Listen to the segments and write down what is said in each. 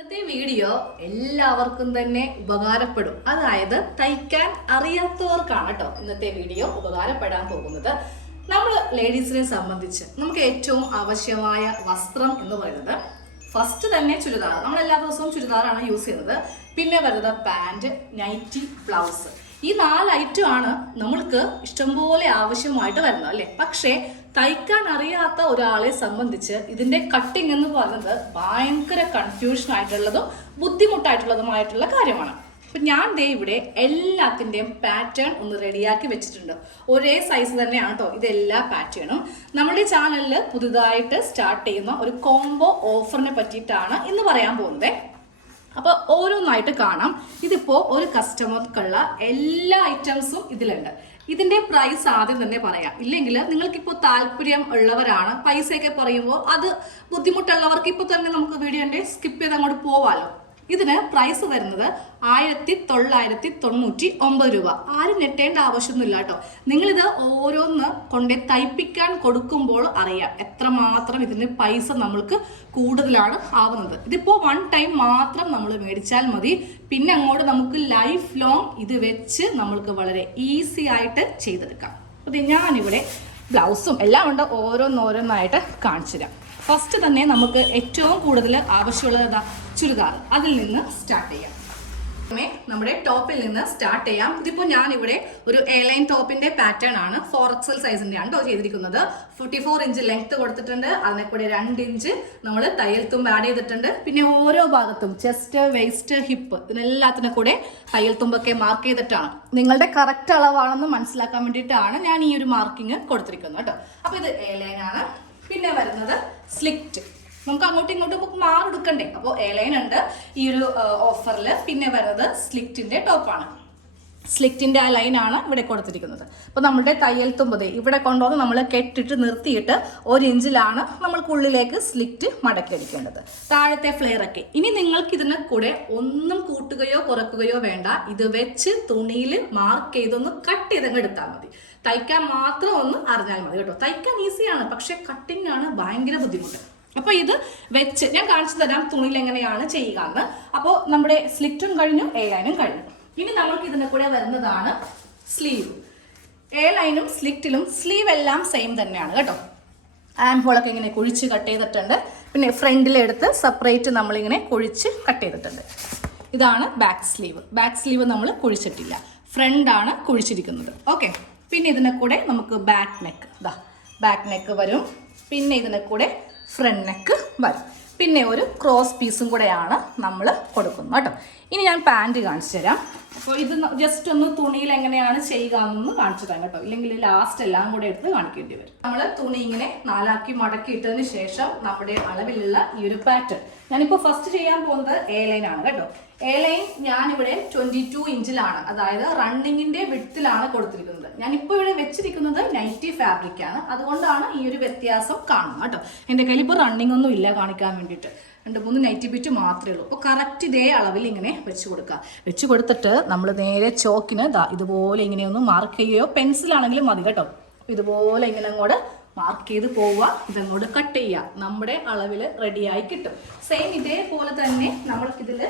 ഇന്നത്തെ വീഡിയോ എല്ലാവർക്കും തന്നെ ഉപകാരപ്പെടും. അതായത് തയ്ക്കാൻ അറിയാത്തവർക്കാണ് കേട്ടോ ഇന്നത്തെ വീഡിയോ ഉപകാരപ്പെടാൻ പോകുന്നത്. നമ്മൾ ലേഡീസിനെ സംബന്ധിച്ച് നമുക്ക് ഏറ്റവും ആവശ്യമായ വസ്ത്രം എന്ന് പറയുന്നത് ഫസ്റ്റ് തന്നെ ചുരിദാർ. നമ്മൾ എല്ലാ ദിവസവും ചുരിദാറാണ് യൂസ് ചെയ്യുന്നത്. പിന്നെ വരുന്നത് പാന്റ് നൈറ്റി ബ്ലൗസ് ഈ നാല് ഐറ്റം ആണ് നമ്മൾക്ക് ഇഷ്ടംപോലെ ആവശ്യമായിട്ട് വരുന്നത് അല്ലേ? പക്ഷേ തയ്ക്കാൻ അറിയാത്ത ഒരാളെ സംബന്ധിച്ച് ഇതിന്റെ കട്ടിംഗ് എന്ന് പറയുന്നത് ഭയങ്കര കൺഫ്യൂഷൻ ആയിട്ടുള്ളതും ബുദ്ധിമുട്ടായിട്ടുള്ളതുമായിട്ടുള്ള കാര്യമാണ്. അപ്പൊ ഞാൻ ദേ ഇവിടെ എല്ലാത്തിന്റെയും പാറ്റേൺ ഒന്ന് റെഡിയാക്കി വെച്ചിട്ടുണ്ട്. ഒരേ സൈസ് തന്നെയാണ് കേട്ടോ ഇതെല്ലാ പാറ്റേണും നമ്മുടെ ചാനലിൽ പുതുതായിട്ട് സ്റ്റാർട്ട് ചെയ്യുന്ന ഒരു കോംബോ ഓഫറിനെ പറ്റിയിട്ടാണ് ഇന്ന് പറയാൻ പോകുന്നത്. അപ്പോൾ ഓരോന്നായിട്ട് കാണാം. ഇതിപ്പോ ഒരു കസ്റ്റമർക്കുള്ള എല്ലാ ഐറ്റംസും ഇതിലുണ്ട്. ഇതിന്റെ പ്രൈസ് ആദ്യം തന്നെ പറയാം. ഇല്ലെങ്കിൽ നിങ്ങൾക്കിപ്പോൾ താല്പര്യം ഉള്ളവരാണ്. പൈസയൊക്കെ പറയുമ്പോൾ അത് ബുദ്ധിമുട്ടുള്ളവർക്ക് ഇപ്പോൾ തന്നെ നമുക്ക് വീഡിയോന്റെ സ്കിപ്പ് ചെയ്ത് അങ്ങോട്ട് പോവാലോ. ഇതിന് പ്രൈസ് വരുന്നത് ആയിരത്തി തൊള്ളായിരത്തി തൊണ്ണൂറ്റി ഒമ്പത് രൂപ. ആരും നെട്ടേണ്ട ആവശ്യമൊന്നുമില്ല കേട്ടോ. നിങ്ങളിത് ഓരോന്ന് കൊണ്ട് തയ്പ്പിക്കാൻ കൊടുക്കുമ്പോൾ അറിയാം എത്രമാത്രം ഇതിന് പൈസ നമ്മൾക്ക് കൂടുതലാണ് ആവുന്നത്. ഇതിപ്പോൾ വൺ ടൈം മാത്രം നമ്മൾ മേടിച്ചാൽ മതി. പിന്നെ അങ്ങോട്ട് നമുക്ക് ലൈഫ് ലോങ് ഇത് വെച്ച് നമ്മൾക്ക് വളരെ ഈസി ആയിട്ട് ചെയ്തെടുക്കാം. അത് ഞാനിവിടെ ബ്ലൗസും എല്ലാം ഉണ്ട് ഓരോന്നോരോന്നായിട്ട് കാണിച്ചു തരാം ഫസ്റ്റ് തന്നെ നമുക്ക് ഏറ്റവും കൂടുതൽ ആവശ്യമുള്ളത് ഏതാ? ചുരിദാർ അതിൽ നിന്ന് സ്റ്റാർട്ട് ചെയ്യാം. നമ്മുടെ ടോപ്പിൽ നിന്ന് സ്റ്റാർട്ട് ചെയ്യാം. ഇതിപ്പോ ഞാൻ ഇവിടെ ഒരു എ ലൈൻ ടോപ്പിന്റെ പാറ്റേൺ ആണ്. ഫോർ എക്സൽ സൈസിന്റെ ആണ് കേട്ടോ ചെയ്തിരിക്കുന്നത്. ഫോർട്ടി ഫോർ ഇഞ്ച് ലെങ്ത് കൊടുത്തിട്ടുണ്ട്. അതിനെ കൂടെ രണ്ട് ഇഞ്ച് നമ്മൾ തയ്യൽ തുമ്പ് ആഡ് ചെയ്തിട്ടുണ്ട്. പിന്നെ ഓരോ ഭാഗത്തും ചെസ്റ്റ് വെയ്സ്റ്റ് ഹിപ്പ് ഇതിനെല്ലാത്തിനും കൂടെ തയ്യൽ തുമ്പൊക്കെ മാർക്ക് ചെയ്തിട്ടാണ്. നിങ്ങളുടെ കറക്റ്റ് അളവാണെന്ന് മനസ്സിലാക്കാൻ വേണ്ടിയിട്ടാണ് ഞാൻ ഈ ഒരു മാർക്കിങ് കൊടുത്തിരിക്കുന്നത് കേട്ടോ അപ്പൊ ഇത് എ ലൈൻ ആണ്. പിന്നെ വരുന്നത് സ്ലിക്റ്റ് നമുക്ക് അങ്ങോട്ടും ഇങ്ങോട്ടും നമുക്ക് മാറെടുക്കണ്ടേ. അപ്പോൾ എലൈൻ ഉണ്ട്. ഈ ഒരു ഓഫറിൽ പിന്നെ വരുന്നത് സ്ലിക്റ്റിന്റെ ടോപ്പാണ് സ്ലിക്റ്റിന്റെ ആ ലൈനാണ് ഇവിടെ കൊടുത്തിരിക്കുന്നത്. അപ്പോൾ നമ്മുടെ തയ്യൽ തുമ്പത് ഇവിടെ കൊണ്ടുവന്ന് നമ്മൾ കെട്ടിട്ട് നിർത്തിയിട്ട് ഒരു ഇഞ്ചിലാണ് നമ്മൾക്കുള്ളിലേക്ക് സ്ലിറ്റ് മടക്കി അടിക്കേണ്ടത്. താഴത്തെ ഫ്ലെയർ ഒക്കെ. ഇനി നിങ്ങൾക്ക് ഇതിനെ കൂടെ ഒന്നും കൂട്ടുകയോ കുറക്കുകയോ വേണ്ട. ഇത് വെച്ച് തുണിയിൽ മാർക്ക് ചെയ്തൊന്ന് കട്ട് ചെയ്തങ്ങ് എടുത്താൽ മതി. തയ്ക്കാൻ മാത്രം ഒന്ന് അറിഞ്ഞാൽ മതി കേട്ടോ. തയ്ക്കാൻ ഈസിയാണ് പക്ഷേ കട്ടിങ്ങാണ് ഭയങ്കര ബുദ്ധിമുട്ട്. അപ്പൊ ഇത് വെച്ച് ഞാൻ കാണിച്ചു തരാം തുണിയിൽ എങ്ങനെയാണ് ചെയ്യുക എന്ന് അപ്പോൾ നമ്മുടെ സ്ലിറ്റും കഴിഞ്ഞു എ ലൈനും കഴിഞ്ഞു. ഇനി നമ്മൾക്ക് ഇതിന്റെ കൂടെ വരുന്നതാണ് സ്ലീവ് എ ലൈനും സ്ലിറ്റിലും സ്ലീവ് എല്ലാം സെയിം തന്നെയാണ് കേട്ടോ. ആൻഡ് ഹോളൊക്കെ ഇങ്ങനെ കുഴിച്ച് കട്ട് ചെയ്തിട്ടുണ്ട്. പിന്നെ ഫ്രണ്ടിലെടുത്ത് സെപ്പറേറ്റ് നമ്മളിങ്ങനെ കുഴിച്ച് കട്ട് ചെയ്തിട്ടുണ്ട്. ഇതാണ് ബാക്ക് സ്ലീവ് ബാക്ക് സ്ലീവ് നമ്മൾ കുഴിച്ചിട്ടില്ല. ഫ്രണ്ടാണ് കുഴിച്ചിരിക്കുന്നത്. ഓക്കെ പിന്നെ ഇതിനെ കൂടെ നമുക്ക് ബാക്ക് നെക്ക് ഇതാ ബാക്ക് നെക്ക് വരും. പിന്നെ ഇതിനെ കൂടെ ഫ്രണ്ട് നെക്ക് വരും. പിന്നെ ഒരു ക്രോസ് പീസും കൂടെയാണ് നമ്മൾ കൊടുക്കുന്നത് കേട്ടോ. ഇനി ഞാൻ പാന്റ് കാണിച്ചു തരാം. അപ്പോൾ ഇത് ജസ്റ്റ് ഒന്ന് തുണിയിൽ എങ്ങനെയാണ് ചെയ്യുക എന്നൊന്ന് കാണിച്ചു തരാം കേട്ടോ. ഇല്ലെങ്കിൽ ലാസ്റ്റ് എല്ലാം കൂടെ എടുത്ത് കാണിക്കേണ്ടി വരും. നമ്മൾ തുണി ഇങ്ങനെ നാലാക്കി മടക്കിയിട്ടതിന് ശേഷം നമ്മുടെ അളവിലുള്ള ഈ ഒരു പാറ്റേൺ ഞാനിപ്പോൾ ഫസ്റ്റ് ചെയ്യാൻ പോകുന്നത് എ ലൈനാണ് കേട്ടോ. എ ലൈൻ ഞാനിവിടെ ട്വന്റി ടു ഇഞ്ചിലാണ്. അതായത് റണ്ണിങ്ങിന്റെ വിട്ടിലാണ് കൊടുത്തിരിക്കുന്നത്. ഞാനിപ്പോൾ ഇവിടെ വെച്ചിരിക്കുന്നത് നൈറ്റി ഫാബ്രിക് ആണ്. അതുകൊണ്ടാണ് ഈ ഒരു വ്യത്യാസം കാണുന്നത് കേട്ടോ. എന്റെ കയ്യിൽ ഇപ്പോൾ റണ്ണിങ് ഒന്നും ഇല്ല കാണിക്കാൻ വേണ്ടിയിട്ട്. രണ്ട് മൂന്ന് നൈറ്റി ബിറ്റ് മാത്രമേ ഉള്ളൂ. അപ്പോൾ കറക്റ്റ് ഇതേ അളവിൽ ഇങ്ങനെ വെച്ച് കൊടുക്കുക. വെച്ച് കൊടുത്തിട്ട് നമ്മൾ നേരെ ചോക്കിന് ഇതുപോലെ ഇങ്ങനെ ഒന്ന് മാർക്ക് ചെയ്യുകയോ പെൻസിലാണെങ്കിലും മതി കേട്ടോ. ഇതുപോലെ ഇങ്ങനെ അങ്ങോട്ട് മാർക്ക് ചെയ്ത് പോവുക. ഇതങ്ങോട്ട് കട്ട് ചെയ്യുക. നമ്മുടെ അളവിൽ റെഡിയായി കിട്ടും. സെയിം ഇതേപോലെ തന്നെ നമ്മൾക്കിതിൽ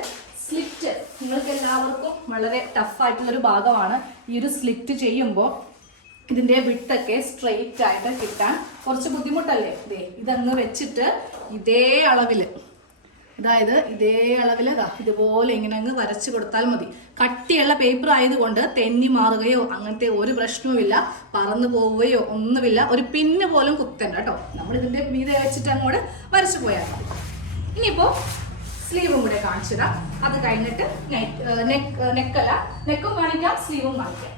സ്ലിറ്റ് നിങ്ങൾക്ക് എല്ലാവർക്കും വളരെ ടഫായിട്ടുള്ളൊരു ഭാഗമാണ്. ഈ ഒരു സ്ലിറ്റ് ചെയ്യുമ്പോൾ ഇതിന്റെ വിട്ടൊക്കെ സ്ട്രെയിറ്റ് ആയിട്ട് കിട്ടാൻ കുറച്ച് ബുദ്ധിമുട്ടല്ലേ? ഇതേ ഇതങ്ങ് വെച്ചിട്ട് ഇതേ അളവിൽ അതായത് ഇതേ അളവിൽ ഇതുപോലെ ഇങ്ങനെ അങ്ങ് വരച്ച് കൊടുത്താൽ മതി. കട്ടിയുള്ള പേപ്പർ ആയതുകൊണ്ട് തെന്നി മാറുകയോ അങ്ങനത്തെ ഒരു പ്രശ്നവുമില്ല. പറന്നു പോവുകയോ ഒന്നുമില്ല. ഒരു പിന്ന് പോലും കുത്തണ്ട കേട്ടോ. നമ്മൾ ഇതിന്റെ മീതെ വെച്ചിട്ട് അങ്ങോട്ട് വരച്ചു പോയാൽ മതി. ഇനിയിപ്പോ സ്ലീവും കൂടെ കാണിച്ചു തരാം. അത് കഴിഞ്ഞിട്ട് നെക്ക് നെക്കല്ല നെക്കും കാണിക്കാം സ്ലീവും കാണിക്കാം.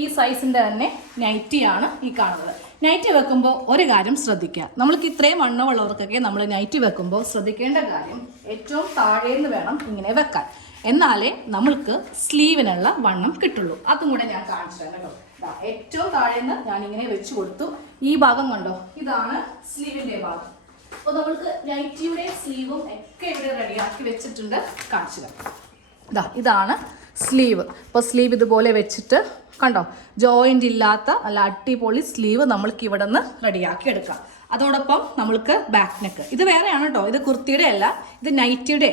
ഈ സൈസിന്റെ തന്നെ നൈറ്റിയാണ് ഈ കാണുന്നത്. നൈറ്റി വെക്കുമ്പോൾ ഒരു കാര്യം ശ്രദ്ധിക്കുക. നമ്മൾക്ക് ഇത്രയും വണ്ണമുള്ളവർക്കൊക്കെ നമ്മൾ നൈറ്റി വെക്കുമ്പോൾ ശ്രദ്ധിക്കേണ്ട കാര്യം ഏറ്റവും താഴേന്ന് വേണം ഇങ്ങനെ വെക്കാൻ. എന്നാലേ നമ്മൾക്ക് സ്ലീവിനുള്ള വണ്ണം കിട്ടുള്ളൂ. അതും കൂടെ ഞാൻ കാണിച്ചു കേട്ടോ. ഏറ്റവും താഴേന്ന് ഞാൻ ഇങ്ങനെ വെച്ച് കൊടുത്തു. ഈ ഭാഗം കണ്ടോ? ഇതാണ് സ്ലീവിന്റെ ഭാഗം. അപ്പോൾ നമ്മൾക്ക് നൈറ്റിയുടെ സ്ലീവും ഒക്കെ ഇവിടെ റെഡിയാക്കി വെച്ചിട്ടുണ്ട്. കാണിച്ചു ഇതാ ഇതാണ് സ്ലീവ് അപ്പോൾ സ്ലീവ് ഇതുപോലെ വെച്ചിട്ട് കണ്ടോ ജോയിന്റ് ഇല്ലാത്ത അല്ല അടിപൊളി സ്ലീവ് നമ്മൾക്ക് ഇവിടെ നിന്ന് റെഡിയാക്കി എടുക്കാം. അതോടൊപ്പം നമ്മൾക്ക് ബാക്ക് നെക്ക് ഇത് വേറെയാണ് കേട്ടോ ഇത് കുർത്തിയുടെ അല്ല ഇത് നൈറ്റിയുടെ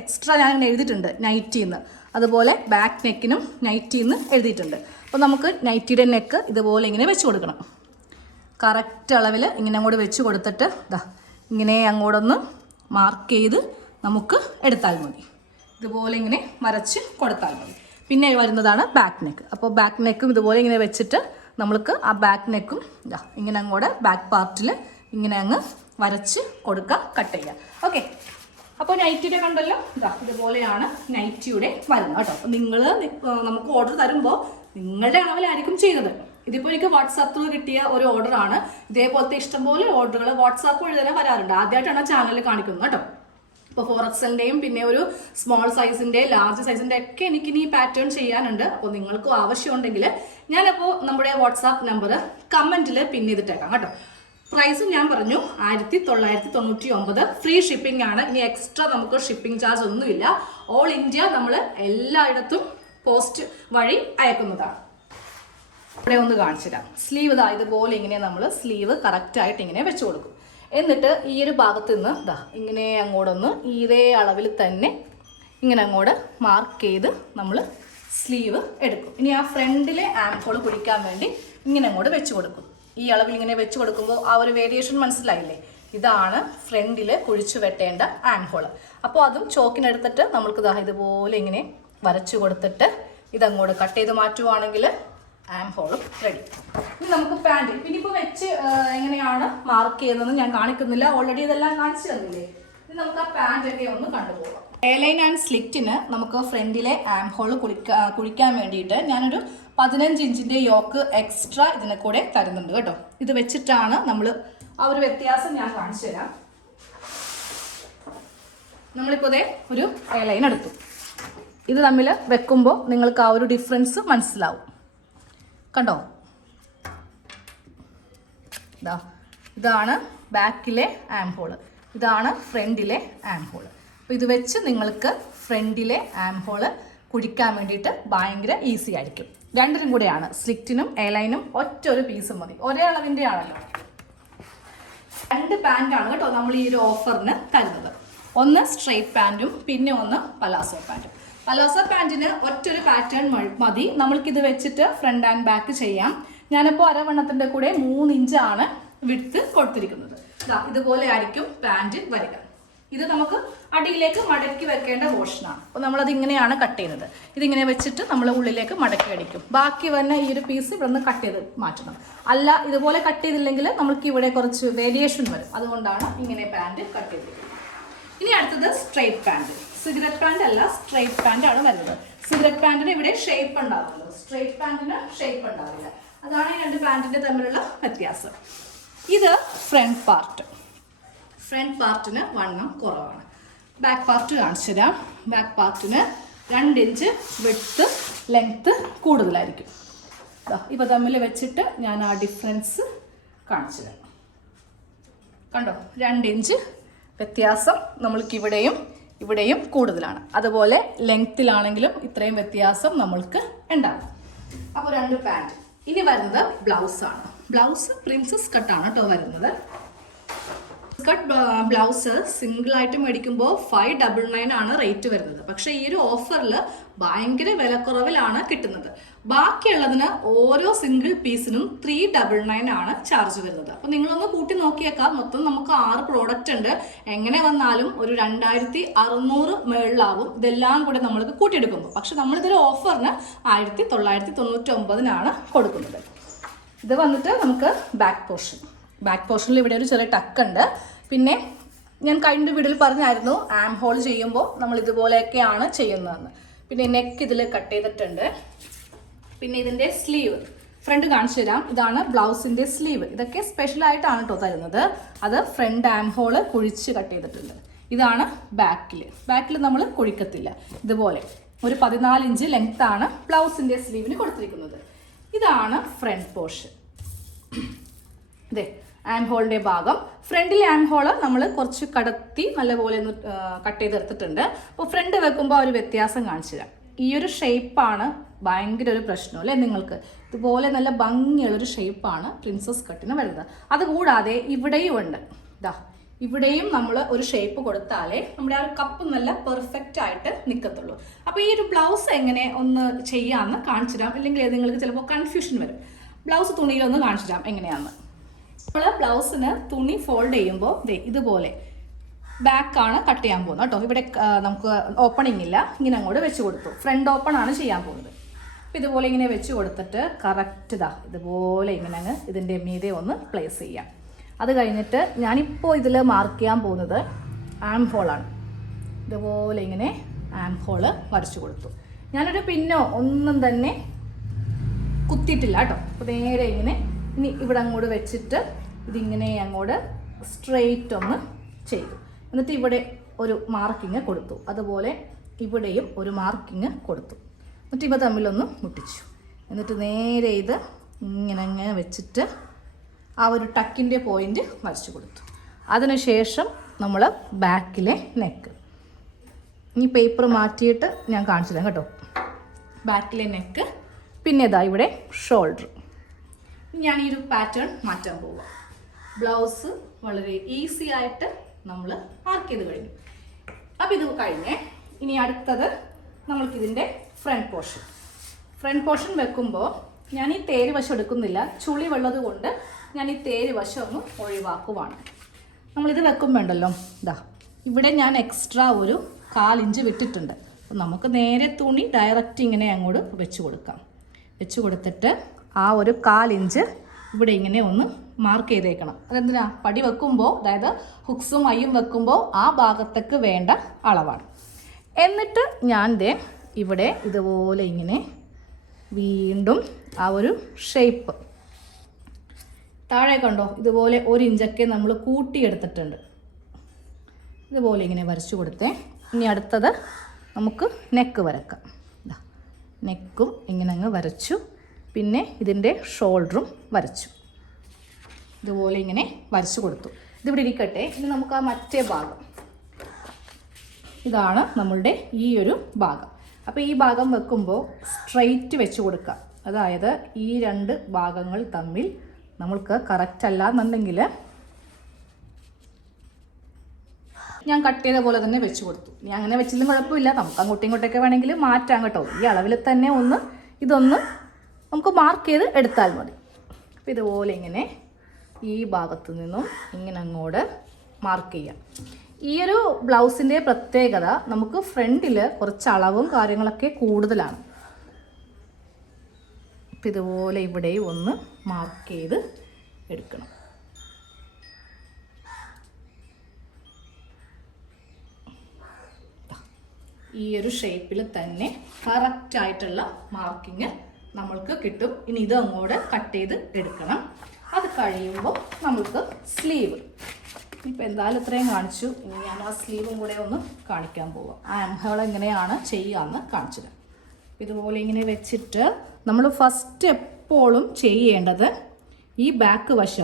എക്സ്ട്രാ ഞാൻ എഴുതിയിട്ടുണ്ട് നൈറ്റിന്ന് അതുപോലെ ബാക്ക് നെക്കിനും നൈറ്റിന്ന് എഴുതിയിട്ടുണ്ട്. അപ്പോൾ നമുക്ക് നൈറ്റിയുടെ നെക്ക് ഇതുപോലെ ഇങ്ങനെ വെച്ച് കൊടുക്കണം. കറക്റ്റ് അളവിൽ ഇങ്ങനെ അങ്ങോട്ട് വെച്ച് കൊടുത്തിട്ട് ഇതാ ഇങ്ങനെ അങ്ങോട്ടൊന്ന് മാർക്ക് ചെയ്ത് നമുക്ക് എടുത്താൽ മതി. ഇതുപോലെ ഇങ്ങനെ വരച്ച് കൊടുത്താൽ മതി. പിന്നെ വരുന്നതാണ് ബാക്ക് നെക്ക് അപ്പോൾ ബാക്ക് നെക്കും ഇതുപോലെ ഇങ്ങനെ വെച്ചിട്ട് നമ്മൾക്ക് ആ ബാക്ക് നെക്കും ഇങ്ങനെ അങ്ങോട്ട് ബാക്ക് പാർട്ടിൽ ഇങ്ങനെ അങ്ങ് വരച്ച് കൊടുക്കുക കട്ട് ചെയ്യുക. ഓക്കെ അപ്പോൾ നൈറ്റിയുടെ കണ്ടല്ലോ? ഇതാ ഇതുപോലെയാണ് നൈറ്റിയുടെ വരുന്നത് കേട്ടോ. അപ്പോൾ നിങ്ങൾ നമുക്ക് ഓർഡർ തരുമ്പോൾ നിങ്ങളുടെ അളവിലായിരിക്കും ചെയ്യുന്നത് ഇതിപ്പോൾ എനിക്ക് വാട്സാപ്പ് ത്രൂ കിട്ടിയ ഒരു ഓർഡർ ആണ്. ഇതേപോലത്തെ ഇഷ്ടംപോലെ ഓർഡറുകൾ വാട്സാപ്പ് വഴി തന്നെ വരാറുണ്ട്. ആദ്യമായിട്ടാണ് ചാനലിൽ കാണിക്കുന്നത് കേട്ടോ. ഇപ്പോൾ ഫോർ എക്സലിന്റെയും പിന്നെ ഒരു സ്മോൾ സൈസിന്റെ ലാർജ് സൈസിന്റെ ഒക്കെ എനിക്ക് ഇനി പാറ്റേൺ ചെയ്യാനുണ്ട്. അപ്പോൾ നിങ്ങൾക്കും ആവശ്യമുണ്ടെങ്കിൽ ഞാനപ്പോൾ നമ്മുടെ വാട്സാപ്പ് നമ്പർ കമന്റിൽ പിൻ ചെയ്തിട്ടേക്കാം കേട്ടോ. പ്രൈസും ഞാൻ പറഞ്ഞു. ആയിരത്തി തൊള്ളായിരത്തി തൊണ്ണൂറ്റി ഒമ്പത് ഫ്രീ ഷിപ്പിംഗ് ആണ്. ഇനി എക്സ്ട്രാ നമുക്ക് ഷിപ്പിംഗ് ചാർജ് ഒന്നുമില്ല. ഓൾ ഇന്ത്യ നമ്മൾ എല്ലായിടത്തും പോസ്റ്റ് വഴി അയക്കുന്നതാണ്. ഇവിടെ ഒന്ന് കാണിച്ചു തരാം സ്ലീവ് ഇതാ ഇതുപോലെ ഇങ്ങനെ നമ്മൾ സ്ലീവ് കറക്റ്റായിട്ട് ഇങ്ങനെ വെച്ച് കൊടുക്കും. എന്നിട്ട് ഈ ഒരു ഭാഗത്ത് നിന്ന് ഇതാ ഇങ്ങനെ അങ്ങോട്ടൊന്ന് ഇതേ അളവിൽ തന്നെ ഇങ്ങനെ അങ്ങോട്ട് മാർക്ക് ചെയ്ത് നമ്മൾ സ്ലീവ് എടുക്കും. ഇനി ആ ഫ്രണ്ടിലെ ആംഹോൾ കുടിക്കാൻ വേണ്ടി ഇങ്ങനെ അങ്ങോട്ട് വെച്ച് കൊടുക്കും. ഈ അളവിൽ ഇങ്ങനെ വെച്ച് കൊടുക്കുമ്പോൾ ആ ഒരു വേരിയേഷൻ മനസ്സിലായില്ലേ? ഇതാണ് ഫ്രണ്ടിൽ കുഴിച്ചു വെട്ടേണ്ട ആൻഹോൾ അപ്പോൾ അതും ചോക്കിനെടുത്തിട്ട് നമ്മൾക്ക് ദാ ഇതുപോലെ ഇങ്ങനെ വരച്ചു കൊടുത്തിട്ട് ഇതങ്ങോട്ട് കട്ട് ചെയ്ത് മാറ്റുവാണെങ്കിൽ ആം ഹോളും റെഡി ഇനി നമുക്ക് പാന്റ് പിന്നെ ഇപ്പോൾ വെച്ച് എങ്ങനെയാണ് മാർക്ക് ചെയ്യുന്നതെന്ന് ഞാൻ കാണിക്കുന്നില്ല. ഓൾറെഡി ഇതെല്ലാം കാണിച്ചു തന്നില്ലേ? ഇനി നമുക്ക് ആ പാന്റൊക്കെ ഒന്ന് കണ്ടുപോകാം. എയർലൈൻ ആൻഡ് സ്ലിറ്റിന് നമുക്ക് ഫ്രണ്ടിലെ ആം ഹോൾ കുളിക്കാ കുഴിക്കാൻ വേണ്ടിയിട്ട് ഞാനൊരു പതിനഞ്ച് ഇഞ്ചിന്റെ യോക്ക് എക്സ്ട്രാ ഇതിനെ കൂടെ തരുന്നുണ്ട് കേട്ടോ. ഇത് വെച്ചിട്ടാണ് നമ്മൾ ആ ഒരു വ്യത്യാസം ഞാൻ കാണിച്ചു തരാം. നമ്മളിപ്പോൾ ദേ ഒരു എയർലൈൻ എടുത്തു. ഇത് തമ്മിൽ വെക്കുമ്പോൾ നിങ്ങൾക്ക് ആ ഒരു ഡിഫറൻസ് മനസ്സിലാവും. കണ്ടോ? ഇതാ ഇതാണ് ബാക്കിലെ ആം ഇതാണ് ഫ്രണ്ടിലെ ആം അപ്പോൾ ഇത് വെച്ച് നിങ്ങൾക്ക് ഫ്രണ്ടിലെ ആം ഹോൾ കുഴിക്കാൻ വേണ്ടിയിട്ട് ഭയങ്കര ഈസി ആയിരിക്കും. രണ്ടിനും കൂടെയാണ്. സ്ലിറ്റിനും എയർലൈനും ഒറ്റ ഒരു പീസ് മതി. ഒരേ അളവിന്റെ ആണല്ലോ രണ്ട് പാന്റാണ് കേട്ടോ നമ്മൾ ഈ ഒരു ഓഫറിന് തരുന്നത്. ഒന്ന് സ്ട്രെയിറ്റ് പാന്റും പിന്നെ ഒന്ന് പലാസോ പാന്റും പലാസോ പാന്റിന് ഒറ്റൊരു പാറ്റേൺ മതി. നമ്മൾക്കിത് വെച്ചിട്ട് ഫ്രണ്ട് ആൻഡ് ബാക്ക് ചെയ്യാം. ഞാനിപ്പോൾ അരവണ്ണത്തിന്റെ കൂടെ മൂന്ന് ഇഞ്ചാണ് വിടുത്ത് കൊടുത്തിരിക്കുന്നത്. ഇതുപോലെ ആയിരിക്കും പാന്റ് വരിക. ഇത് നമുക്ക് അടിയിലേക്ക് മടക്കി വെക്കേണ്ട പോർഷനാണ് അപ്പോൾ നമ്മളത് ഇങ്ങനെയാണ് കട്ട് ചെയ്യുന്നത്. ഇതിങ്ങനെ വെച്ചിട്ട് നമ്മൾ ഉള്ളിലേക്ക് മടക്കി അടിക്കും. ബാക്കി വന്ന ഈ ഒരു പീസ് ഇവിടെ നിന്ന് കട്ട് ചെയ്ത് മാറ്റണം. അല്ല ഇതുപോലെ കട്ട് ചെയ്തില്ലെങ്കിൽ നമുക്ക് ഇവിടെ കുറച്ച് വേരിയേഷൻ വരും. അതുകൊണ്ടാണ് ഇങ്ങനെ പാന്റ് കട്ട് ചെയ്തിരിക്കുന്നത്. ഇനി അടുത്തത് സ്ട്രെയിറ്റ് പാന്റ് സിഗരറ്റ് പാന്റ് അല്ല സ്ട്രൈറ്റ് പാന്റ് ആണ് വരുന്നത്. സിഗരറ്റ് പാൻറിന് ഇവിടെ ഷേപ്പ് ഉണ്ടാവുമല്ലോ സ്ട്രൈറ്റ് പാൻറിന് ഷേപ്പ് ഉണ്ടാവില്ല. അതാണ് ഈ രണ്ട് പാൻറിന്റെ തമ്മിലുള്ള വ്യത്യാസം. ഇത് ഫ്രണ്ട് പാർട്ട് ഫ്രണ്ട് പാർട്ടിന് വണ്ണം കുറവാണ്. ബാക്ക് പാർട്ട് കാണിച്ചു തരാം. ബാക്ക് പാർട്ടിന് രണ്ട് ഇഞ്ച് വിട്ത്ത് ലെങ്ത്ത് കൂടുതലായിരിക്കും. ഇവ തമ്മിൽ വെച്ചിട്ട് ഞാൻ ആ ഡിഫറൻസ് കാണിച്ചു തരാം. കണ്ടോ? രണ്ട് ഇഞ്ച് വ്യത്യാസം നമ്മൾക്ക് ഇവിടെയും ഇവിടെയും കൂടുതലാണ്. അതുപോലെ ലെങ്ത്തിലാണെങ്കിലും ഇത്രയും വ്യത്യാസം നമ്മൾക്ക് ഉണ്ടാകും. അപ്പോൾ രണ്ട് പാന്റ് ഇനി വരുന്നത് ബ്ലൗസ് ആണ്. ബ്ലൗസ് പ്രിൻസസ് കട്ടാണ് കേട്ടോ വരുന്നത്. കട്ട് ബ്ലൗസ് സിംഗിൾ ആയിട്ട് മേടിക്കുമ്പോൾ ഫൈവ് ഡബിൾ നയൻ ആണ് റേറ്റ് വരുന്നത്. പക്ഷേ ഈ ഒരു ഓഫറിൽ ഭയങ്കര വിലക്കുറവിലാണ് കിട്ടുന്നത്. ബാക്കിയുള്ളതിന് ഓരോ സിംഗിൾ പീസിനും ത്രീ ഡബിൾ നയൻ ആണ് ചാർജ് വരുന്നത്. അപ്പോൾ നിങ്ങളൊന്ന് കൂട്ടി നോക്കിയേക്കാം. മൊത്തം നമുക്ക് ആറ് പ്രോഡക്റ്റ് ഉണ്ട്. എങ്ങനെ വന്നാലും ഒരു രണ്ടായിരത്തി അറുന്നൂറ് മേളിലാവും. ഇതെല്ലാം കൂടെ നമ്മളിത് കൂട്ടിയെടുക്കുമ്പോൾ. പക്ഷെ നമ്മളിതൊരു ഓഫറിന് ആയിരത്തി തൊള്ളായിരത്തി തൊണ്ണൂറ്റി ഒമ്പതിനാണ് കൊടുക്കുന്നത്. ഇത് വന്നിട്ട് നമുക്ക് ബാക്ക് പോർഷൻ ബാക്ക് പോർഷനിൽ ഇവിടെ ഒരു ചെറിയ ടക്ക് ഉണ്ട്. പിന്നെ ഞാൻ കഴിഞ്ഞ വീഡിയോയിൽ പറഞ്ഞായിരുന്നു ആം ഹോൾ ചെയ്യുമ്പോൾ നമ്മൾ ഇതുപോലെയൊക്കെയാണ് ചെയ്യുന്നതെന്ന്. പിന്നെ നെക്ക് ഇതിൽ കട്ട് ചെയ്തിട്ടുണ്ട്. പിന്നെ ഇതിന്റെ സ്ലീവ്. ഫ്രണ്ട് കാണിച്ചു തരാം. ഇതാണ് ബ്ലൗസിന്റെ സ്ലീവ്. ഇതൊക്കെ സ്പെഷ്യൽ ആയിട്ടാണ് കേട്ടോ തരുന്നത്. അത് ഫ്രണ്ട് ആം ഹോൾ കുഴിച്ച് കട്ട് ചെയ്തിട്ടുണ്ട്. ഇതാണ് ബാക്കിൽ ബാക്കിൽ നമ്മൾ കുഴിക്കത്തില്ല. ഇതുപോലെ ഒരു പതിനാല് ഇഞ്ച് ലെങ്ത് ആണ് ബ്ലൗസിന്റെ സ്ലീവിന് കൊടുത്തിരിക്കുന്നത്. ഇതാണ് ഫ്രണ്ട് പോർഷൻ. അതെ ആം ഹോളിന്റെ ഭാഗം. ഫ്രണ്ടിലെ ആം ഹോൾ നമ്മൾ കുറച്ച് കടത്തി നല്ലപോലെ ഒന്ന് കട്ട് ചെയ്തെടുത്തിട്ടുണ്ട്. അപ്പോൾ ഫ്രണ്ട് വെക്കുമ്പോൾ ഒരു വ്യത്യാസം കാണിച്ചു തരാം. ഈ ഒരു ഷേപ്പാണ് ഭയങ്കര ഒരു പ്രശ്നം അല്ലേ നിങ്ങൾക്ക്? ഇതുപോലെ നല്ല ഭംഗിയുള്ളൊരു ഷേപ്പാണ് പ്രിൻസസ് കട്ടിന് വരുന്നത്. അതുകൂടാതെ ഇവിടെയും ഉണ്ട്. ഇതാ ഇവിടെയും നമ്മൾ ഒരു ഷേപ്പ് കൊടുത്താലേ നമ്മുടെ ആ കപ്പ് നല്ല പെർഫെക്റ്റ് ആയിട്ട് നിൽക്കത്തുള്ളൂ അപ്പോൾ ഈ ഒരു ബ്ലൗസ് എങ്ങനെ ഒന്ന് ചെയ്യാമെന്ന് കാണിച്ചു തരാം ഇല്ലെങ്കിൽ നിങ്ങൾക്ക് ചിലപ്പോൾ കൺഫ്യൂഷൻ വരും. ബ്ലൗസ് തുണിയിലൊന്ന് കാണിച്ചു തരാം എങ്ങനെയാണെന്ന് നമ്മൾ ബ്ലൗസിന് തുണി ഫോൾഡ് ചെയ്യുമ്പോൾ ദേ ഇതുപോലെ ബാക്കാണ് കട്ട് ചെയ്യാൻ പോകുന്നത്. കേട്ടോ ഇവിടെ നമുക്ക് ഓപ്പണിംഗ് ഇല്ല. ഇങ്ങനെ അങ്ങോട്ട് വെച്ച് കൊടുത്തു. ഫ്രണ്ട് ഓപ്പൺ ആണ് ചെയ്യാൻ പോകുന്നത്. അപ്പോൾ ഇതുപോലെ ഇങ്ങനെ വെച്ച് കൊടുത്തിട്ട് കറക്റ്റ് ഇതാ. ഇതുപോലെ ഇങ്ങനെ അങ്ങ് ഇതിന്റെ മീതെ ഒന്ന് പ്ലേസ് ചെയ്യാം. അത് കഴിഞ്ഞിട്ട് ഞാനിപ്പോൾ ഇതിൽ മാർക്ക് ചെയ്യാൻ പോകുന്നത് ആം ഹോളാണ് ഇതുപോലെ ഇങ്ങനെ ആം ഹോൾ വരച്ചു കൊടുത്തു. ഞാനൊരു പിന്നോ ഒന്നും തന്നെ കുത്തിയിട്ടില്ല കേട്ടോ. അപ്പോൾ നേരെ ഇങ്ങനെ ഇനി ഇവിടെ അങ്ങോട്ട് വെച്ചിട്ട് ഇതിങ്ങനെ അങ്ങോട്ട് സ്ട്രെയിറ്റ് ഒന്ന് ചെയ്തു. എന്നിട്ട് ഇവിടെ ഒരു മാർക്കിങ് കൊടുത്തു. അതുപോലെ ഇവിടെയും ഒരു മാർക്കിങ് കൊടുത്തു. എന്നിട്ട് ഇവ തമ്മിലൊന്ന് മുട്ടിച്ചു. എന്നിട്ട് നേരെ ഇത് ഇങ്ങനെ അങ്ങനെ വെച്ചിട്ട് ആ ഒരു ടക്കിന്റെ പോയിന്റ് വരച്ചു കൊടുത്തു. അതിനുശേഷം നമ്മൾ ബാക്കിലെ നെക്ക് ഇനി പേപ്പർ മാറ്റിയിട്ട് ഞാൻ കാണിച്ചു തരാം കേട്ടോ. ബാക്കിലെ നെക്ക് പിന്നെ ഇതാ ഇവിടെ ഷോൾഡർ ഞാൻ ഈ ഒരു പാറ്റേൺ മാറ്റാൻ പോവുക ബ്ലൗസ് വളരെ ഈസി ആയിട്ട് നമ്മൾ മാർക്ക് ചെയ്ത് കഴിഞ്ഞു. അപ്പോൾ ഇത് കഴിഞ്ഞേ ഇനി അടുത്തത് നമ്മൾക്കിതിന്റെ ഫ്രണ്ട് പോർഷൻ. ഫ്രണ്ട് പോർഷൻ വെക്കുമ്പോൾ ഞാൻ ഈ തേര് വശം എടുക്കുന്നില്ല. ചുളി വെള്ളത് കൊണ്ട് ഞാൻ ഈ തേര് വശം ഒന്ന് ഒഴിവാക്കുവാണ്. നമ്മളിത് വെക്കുമ്പോണ്ടല്ലോ ഇതാ ഇവിടെ ഞാൻ എക്സ്ട്രാ ഒരു കാലിഞ്ച് വിട്ടിട്ടുണ്ട്. അപ്പം നമുക്ക് നേരെ തുണി ഡയറക്റ്റ് ഇങ്ങനെ അങ്ങോട്ട് വെച്ച് കൊടുക്കാം. വെച്ച് കൊടുത്തിട്ട് ആ ഒരു കാലിഞ്ച് ഇവിടെ ഇങ്ങനെ ഒന്ന് മാർക്ക് ചെയ്തേക്കണം. അതെന്തിനാ? പടി വെക്കുമ്പോൾ അതായത് ഹുക്സും അയ്യും വെക്കുമ്പോൾ ആ ഭാഗത്തേക്ക് വേണ്ട അളവാണ്. എന്നിട്ട് ഞാൻ ദേ ഇവിടെ ഇതുപോലെ ഇങ്ങനെ വീണ്ടും ആ ഒരു ഷേപ്പ് താഴെ കണ്ടോ ഇതുപോലെ ഒരു ഇഞ്ചൊക്കെ നമ്മൾ കൂട്ടിയെടുത്തിട്ടുണ്ട്. ഇതുപോലെ ഇങ്ങനെ വരച്ചു കൊടുത്തേ. ഇനി അടുത്തത് നമുക്ക് നെക്ക് വരക്കാം. നെക്കും ഇങ്ങനെ അങ്ങ് വരച്ചു. പിന്നെ ഇതിന്റെ ഷോൾഡറും വരച്ചു. ഇതുപോലെ ഇങ്ങനെ വരച്ചു കൊടുത്തു. ഇതിവിടെ ഇരിക്കട്ടെ ഇനി നമുക്ക് ആ മറ്റേ ഭാഗം. ഇതാണ് നമ്മളുടെ ഈ ഒരു ഭാഗം. അപ്പോൾ ഈ ഭാഗം വെക്കുമ്പോൾ സ്ട്രെയിറ്റ് വെച്ച് കൊടുക്കുക അതായത് ഈ രണ്ട് ഭാഗങ്ങൾ തമ്മിൽ നമ്മൾക്ക് കറക്റ്റ് അല്ല എന്നുണ്ടെങ്കിൽ ഞാൻ കട്ട് ചെയ്ത പോലെ തന്നെ വെച്ച് കൊടുത്തു. ഇനി അങ്ങനെ വെച്ചിട്ടും കുഴപ്പമില്ല. നമുക്ക് അങ്ങോട്ടും ഇങ്ങോട്ടൊക്കെ വേണമെങ്കിൽ മാറ്റാം കേട്ടോ. ഈ അളവിൽ തന്നെ ഒന്ന് ഇതൊന്ന് നമുക്ക് മാർക്ക് ചെയ്ത് എടുത്താൽ മതി. അപ്പം ഇതുപോലെ ഇങ്ങനെ ഈ ഭാഗത്തു നിന്നും ഇങ്ങനെ അങ്ങോട്ട് മാർക്ക് ചെയ്യാം. ഈ ഒരു ബ്ലൗസിന്റെ പ്രത്യേകത നമുക്ക് ഫ്രണ്ടിൽ കുറച്ച് അളവും കാര്യങ്ങളൊക്കെ കൂടുതലാണ്. അപ്പം ഇതുപോലെ ഇവിടെയും ഒന്ന് മാർക്ക് ചെയ്ത് എടുക്കണം. ഈ ഒരു ഷേപ്പിൽ തന്നെ കറക്റ്റ് ആയിട്ടുള്ള മാർക്കിങ് നമ്മൾക്ക് കിട്ടും. ഇനി ഇത് അങ്ങോട്ട് കട്ട് ചെയ്ത് എടുക്കണം. അത് കഴിയുമ്പോൾ നമുക്ക് സ്ലീവ് ഇപ്പം എന്തായാലും ഇത്രയും കാണിച്ചു. ഇനി ഞാൻ ആ സ്ലീവും കൂടെ ഒന്ന് കാണിക്കാൻ പോവാം. ആ എംഹകൾ എങ്ങനെയാണ് ചെയ്യാമെന്ന് കാണിച്ചത്. ഇതുപോലെ ഇങ്ങനെ വെച്ചിട്ട് നമ്മൾ ഫസ്റ്റ് എപ്പോഴും ചെയ്യേണ്ടത് ഈ ബാക്ക് വശ.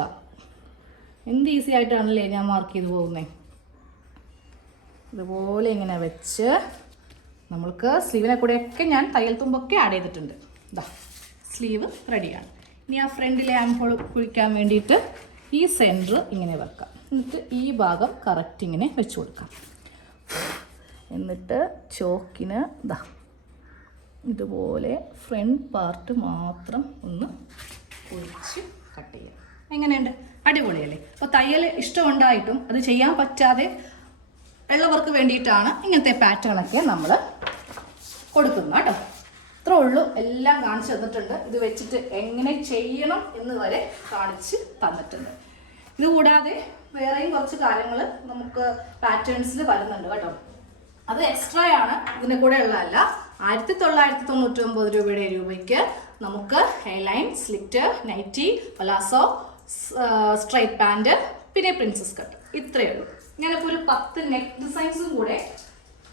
എന്ത് ഈസി ആയിട്ടാണല്ലേ ഞാൻ മാർക്ക് ചെയ്ത് പോകുന്നത് ഇതുപോലെ ഇങ്ങനെ വെച്ച് നമ്മൾക്ക് സ്ലീവിനെ കൂടെയൊക്കെ ഞാൻ തയ്യൽ തുമ്പൊക്കെ ആഡ് ചെയ്തിട്ടുണ്ട്. ഇതാ സ്ലീവ് റെഡിയാണ് ഇനി ആ ഫ്രണ്ടിലെ ആംഹോൾ കുഴിക്കാൻ വേണ്ടിയിട്ട് ഈ സെന്റർ ഇങ്ങനെ വെക്കാം. എന്നിട്ട് ഈ ഭാഗം കറക്റ്റ് ഇങ്ങനെ വെച്ച് കൊടുക്കാം. എന്നിട്ട് ചോക്കിന് ഇതാ ഇതുപോലെ ഫ്രണ്ട് പാർട്ട് മാത്രം ഒന്ന് ഒഴിച്ച് കട്ട് ചെയ്യാം. എങ്ങനെയുണ്ട്? അടിപൊളിയല്ലേ? അപ്പോൾ തയ്യൽ ഇഷ്ടമുണ്ടായിട്ടും അത് ചെയ്യാൻ പറ്റാതെ ഉള്ളവർക്ക് വേണ്ടിയിട്ടാണ് ഇങ്ങനത്തെ പാറ്റേണൊക്കെ നമ്മൾ കൊടുക്കുന്നത് കേട്ടോ. ഇത്രേ ഉള്ളൂ. എല്ലാം കാണിച്ചു തന്നിട്ടുണ്ട്. ഇത് വെച്ചിട്ട് എങ്ങനെ ചെയ്യണം എന്ന് വരെ കാണിച്ച് തന്നിട്ടുണ്ട്. ഇത് കൂടാതെ വേറെയും കുറച്ച് കാര്യങ്ങൾ നമുക്ക് പാറ്റേൺസിൽ വരുന്നുണ്ട് കേട്ടോ. അത് എക്സ്ട്രാ ആണ്. ഇതിന്റെ കൂടെ ഉള്ളതല്ല. ആയിരത്തി തൊള്ളായിരത്തി തൊണ്ണൂറ്റി ഒമ്പത് രൂപയുടെ രൂപയ്ക്ക് നമുക്ക് hairline slit nighty palazzo straight pant പിന്നെ പ്രിൻസസ് കട്ട് ഇത്രയേ ഉള്ളൂ. ഞാനിപ്പോൾ ഒരു പത്ത് നെക്ക് ഡിസൈൻസും കൂടെ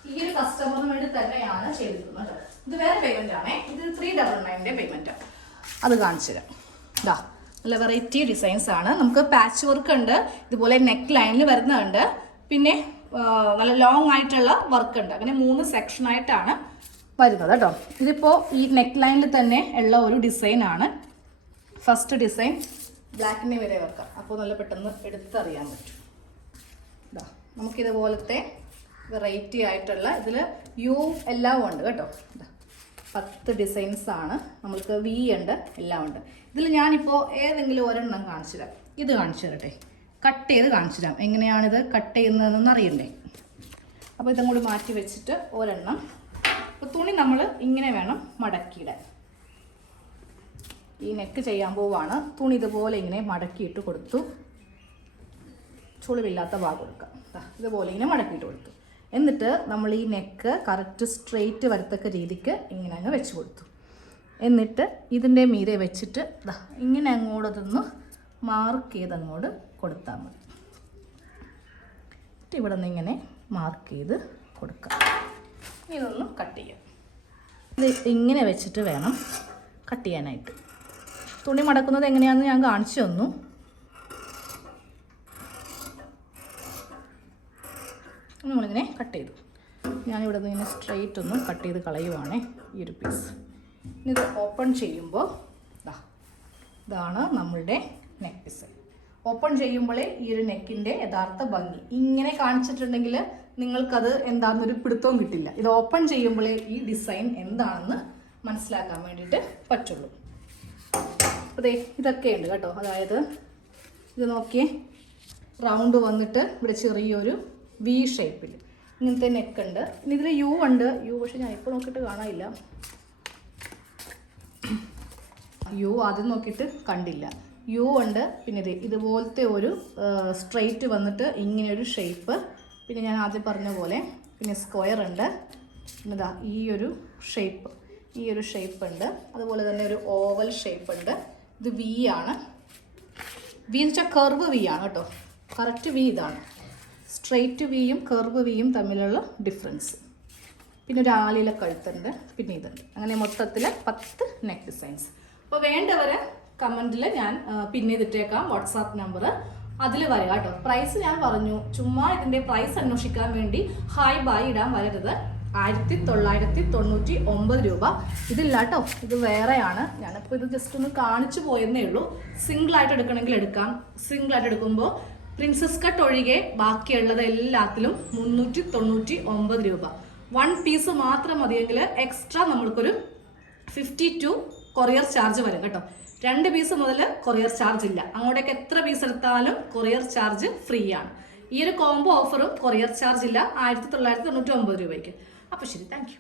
ഈ ഒരു കസ്റ്റമറിന് വേണ്ടി തന്നെയാണ് ചെയ്തിരിക്കുന്നത്. കേട്ടോ. ഇത് വേറെ പേയ്മെന്റ് ആണേ. ഇത് ത്രീ ഡബിൾ നയന്റെ പേയ്മെന്റ് അത് കാണിച്ചു തരാം ഇതാ നല്ല വെറൈറ്റി ഡിസൈൻസ് ആണ്. നമുക്ക് പാച്ച് വർക്ക് ഉണ്ട്. ഇതുപോലെ നെക്ക് ലൈനിൽ വരുന്നുണ്ട് പിന്നെ നല്ല ലോങ് ആയിട്ടുള്ള വർക്ക് ഉണ്ട്. അങ്ങനെ മൂന്ന് സെക്ഷൻ ആയിട്ടാണ് വരുന്നത് കേട്ടോ. ഇതിപ്പോൾ ഈ നെക്ക് ലൈനിൽ തന്നെ ഉള്ള ഒരു ഡിസൈനാണ് ഫസ്റ്റ് ഡിസൈൻ ബ്ലാക്കിന്റെ വരെ വെക്കാം. അപ്പോൾ നല്ല പെട്ടെന്ന് എടുത്തറിയാൻ പറ്റും. നമുക്കിതുപോലത്തെ വെറൈറ്റി ആയിട്ടുള്ള ഇതിൽ യു എല്ലാം ഉണ്ട് കേട്ടോ. പത്ത് ഡിസൈൻസ് ആണ്. നമ്മൾക്ക് വി ഉണ്ട് എല്ലാം ഉണ്ട്. ഇതിൽ ഞാനിപ്പോൾ ഏതെങ്കിലും ഒരെണ്ണം കാണിച്ചു തരാം ഇത് കാണിച്ചു തരട്ടെ കട്ട് ചെയ്ത് കാണിച്ചു തരാം എങ്ങനെയാണിത് കട്ട് ചെയ്യുന്നതെന്ന് അറിയണ്ടേ? അപ്പോൾ ഇതും കൂടി മാറ്റി വെച്ചിട്ട് ഒരെണ്ണം. അപ്പോൾ തുണി നമ്മൾ ഇങ്ങനെ വേണം മടക്കിയിടാൻ. ഈ നെക്ക് ചെയ്യാൻ പോവാണ്. തുണി ഇതുപോലെ ഇങ്ങനെ മടക്കിയിട്ട് കൊടുത്തു. ചുളിവില്ലാത്ത ഭാഗം കൊടുക്കാം ഇതുപോലെ ഇങ്ങനെ മടക്കിയിട്ട് കൊടുത്തു. എന്നിട്ട് നമ്മൾ ഈ നെക്ക് കറക്റ്റ് സ്ട്രെയിറ്റ് വരത്തക്ക രീതിക്ക് ഇങ്ങനെ അങ്ങ് വെച്ച് കൊടുത്തു. എന്നിട്ട് ഇതിന്റെ മീരെ വെച്ചിട്ട് ഇങ്ങനെ അങ്ങോട്ട് ഇതൊന്ന് മാർക്ക് ചെയ്ത് അങ്ങോട്ട് കൊടുത്താൽ മതി. എന്നിട്ട് ഇവിടെ നിന്ന് ഇങ്ങനെ മാർക്ക് ചെയ്ത് കൊടുക്കാം. ഇതൊന്ന് കട്ട് ചെയ്യാം. ഇത് ഇങ്ങനെ വെച്ചിട്ട് വേണം കട്ട് ചെയ്യാനായിട്ട്. തുണി മടക്കുന്നത് എങ്ങനെയാണെന്ന് ഞാൻ കാണിച്ചു തന്നു. നമ്മളിങ്ങനെ കട്ട് ചെയ്തു. ഞാനിവിടെ നിന്ന് ഇങ്ങനെ സ്ട്രെയിറ്റ് ഒന്ന് കട്ട് ചെയ്ത് കളയുവാണേ ഈ ഒരു പീസ് ഇത് ഓപ്പൺ ചെയ്യുമ്പോൾ ഇതാ ഇതാണ് നമ്മളുടെ നെക്ക് പീസ് ഓപ്പൺ ചെയ്യുമ്പോഴേ ഈ ഒരു നെക്കിന്റെ യഥാർത്ഥ ഭംഗി. ഇങ്ങനെ കാണിച്ചിട്ടുണ്ടെങ്കിൽ നിങ്ങൾക്കത് എന്താണെന്നൊരു പിടുത്തവും കിട്ടില്ല. ഇത് ഓപ്പൺ ചെയ്യുമ്പോഴേ ഈ ഡിസൈൻ എന്താണെന്ന് മനസ്സിലാക്കാൻ വേണ്ടിയിട്ട് പറ്റുള്ളൂ. അതെ ഇതൊക്കെയുണ്ട് കേട്ടോ. അതായത് ഇത് നോക്കിയേ റൗണ്ട് വന്നിട്ട് ഇവിടെ ചെറിയൊരു വി ഷേപ്പിൽ ഇങ്ങനത്തെ നെക്ക് ഉണ്ട്. ഇനി ഇതിൽ യു ഉണ്ട്. യു പക്ഷെ ഞാൻ ഇപ്പോൾ നോക്കിയിട്ട് കാണാനില്ല. യു ആദ്യം നോക്കിയിട്ട് കണ്ടില്ല. യു ഉണ്ട്. പിന്നെ ഇത് ഇതുപോലത്തെ ഒരു സ്ട്രെയിറ്റ് വന്നിട്ട് ഇങ്ങനെ ഒരു ഷേപ്പ് പിന്നെ ഞാൻ ആദ്യം പറഞ്ഞ പോലെ പിന്നെ സ്ക്വയർ ഉണ്ട്. പിന്നെ ഇതാ ഈ ഒരു ഷേപ്പ് ഈ ഒരു ഷേപ്പ് ഉണ്ട്. അതുപോലെ തന്നെ ഒരു ഓവൽ ഷേപ്പ് ഉണ്ട്. ഇത് വി ആണ്. വി എന്ന് വെച്ചാൽ കർവ് വി ആണ് കേട്ടോ. കറക്റ്റ് വി ഇതാണ്. സ്ട്രെയിറ്റ് വിയും കർവ് വിയും തമ്മിലുള്ള ഡിഫറൻസ് പിന്നെ ഒരു ആലില കഴുത്തുണ്ട് പിന്നെ ഇതുണ്ട്. അങ്ങനെ മൊത്തത്തിൽ പത്ത് നെക്ക് ഡിസൈൻസ് അപ്പോൾ വേണ്ടവർ കമന്റിൽ ഞാൻ പിന്നെ ഇതിട്ടേക്കാം വാട്സാപ്പ് നമ്പർ അതിൽ വരിക കേട്ടോ. പ്രൈസ് ഞാൻ പറഞ്ഞു. ചുമ്മാ ഇതിന്റെ പ്രൈസ് അന്വേഷിക്കാൻ വേണ്ടി ഹായ് ബായ് ഇടാൻ വരരുത്. ആയിരത്തി തൊള്ളായിരത്തി തൊണ്ണൂറ്റി ഒമ്പത് രൂപ. ഇതില്ല കേട്ടോ. ഇത് വേറെയാണ്. ഞാനിപ്പോൾ ഇത് ജസ്റ്റ് ഒന്ന് കാണിച്ചു പോയെന്നേ ഉള്ളൂ. സിംഗിൾ ആയിട്ട് എടുക്കണമെങ്കിൽ എടുക്കാം. സിംഗിൾ ആയിട്ട് എടുക്കുമ്പോൾ പ്രിൻസസ് കട്ട് ഒഴികെ ബാക്കിയുള്ളത് എല്ലാത്തിലും മുന്നൂറ്റി തൊണ്ണൂറ്റി ഒമ്പത് രൂപ. വൺ പീസ് മാത്രം മതിയെങ്കിൽ എക്സ്ട്രാ നമ്മൾക്കൊരു ഫിഫ്റ്റി ടു കൊറിയർ ചാർജ് വരും കേട്ടോ. രണ്ട് പീസ് മുതൽ കൊറിയർ ചാർജ് ഇല്ല. അങ്ങോട്ടേക്ക് എത്ര പീസ് എടുത്താലും കൊറിയർ ചാർജ് ഫ്രീ ആണ്. ഈ ഒരു കോംബോ ഓഫറും കൊറിയർ ചാർജ് ഇല്ല. ആയിരത്തി തൊള്ളായിരത്തി തൊണ്ണൂറ്റി ഒമ്പത് രൂപയ്ക്ക്. അപ്പോൾ ശരി താങ്ക് യു